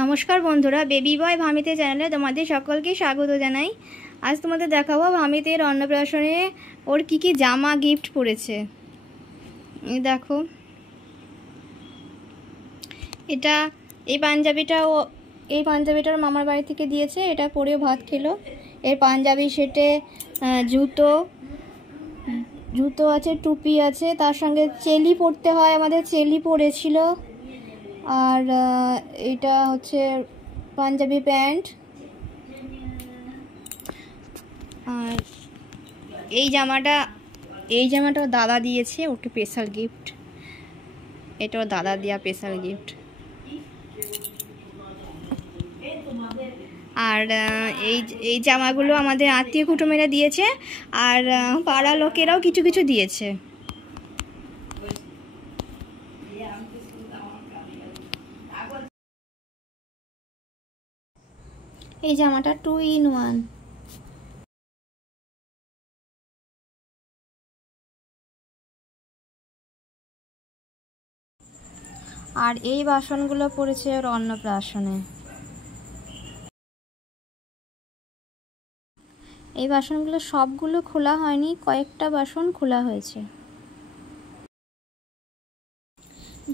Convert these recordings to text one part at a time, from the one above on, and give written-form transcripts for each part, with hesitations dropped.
নমস্কার বন্ধুরা, বেবি বয় ভামিতে চ্যানেলে তোমাদের সকলকে স্বাগত জানাই। আজ তোমাদের দেখাবো ভামিতের অন্নপ্রাশনে ওর কি কি জামা গিফট পড়েছে। দেখো, এই পাঞ্জাবিটার মামার বাড়ি থেকে দিয়েছে। এটা পরেও ভাত খেলো। এর পাঞ্জাবি সেটে জুতো আছে, টুপি আছে, তার সঙ্গে চেলি পরতে হয়, আমাদের চেলি পরেছিল। আর এটা হচ্ছে পাঞ্জাবি প্যান্ট। আর এই জামাটা দাদা দিয়েছে ওকে স্পেশাল গিফট। এটাও দাদা দেওয়া স্পেশাল গিফট। আর এই জামাগুলো আমাদের আত্মীয় কুটুমেরা দিয়েছে, আর পাড়া লোকেরাও কিছু কিছু দিয়েছে। এই জামাটা 2 in 1। আর এই বাসনগুলো পড়েছে ওর অন্নপ্রাশনে। এই বাসনগুলো সবগুলো খোলা হয়নি, কয়েকটা বাসন খোলা হয়েছে।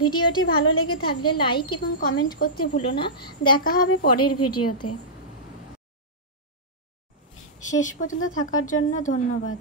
ভিডিওটি ভালো লেগে থাকলে লাইক এবং কমেন্ট করতে ভুলো না। দেখা হবে পরের ভিডিওতে। শেষ পর্যন্ত থাকার জন্য ধন্যবাদ।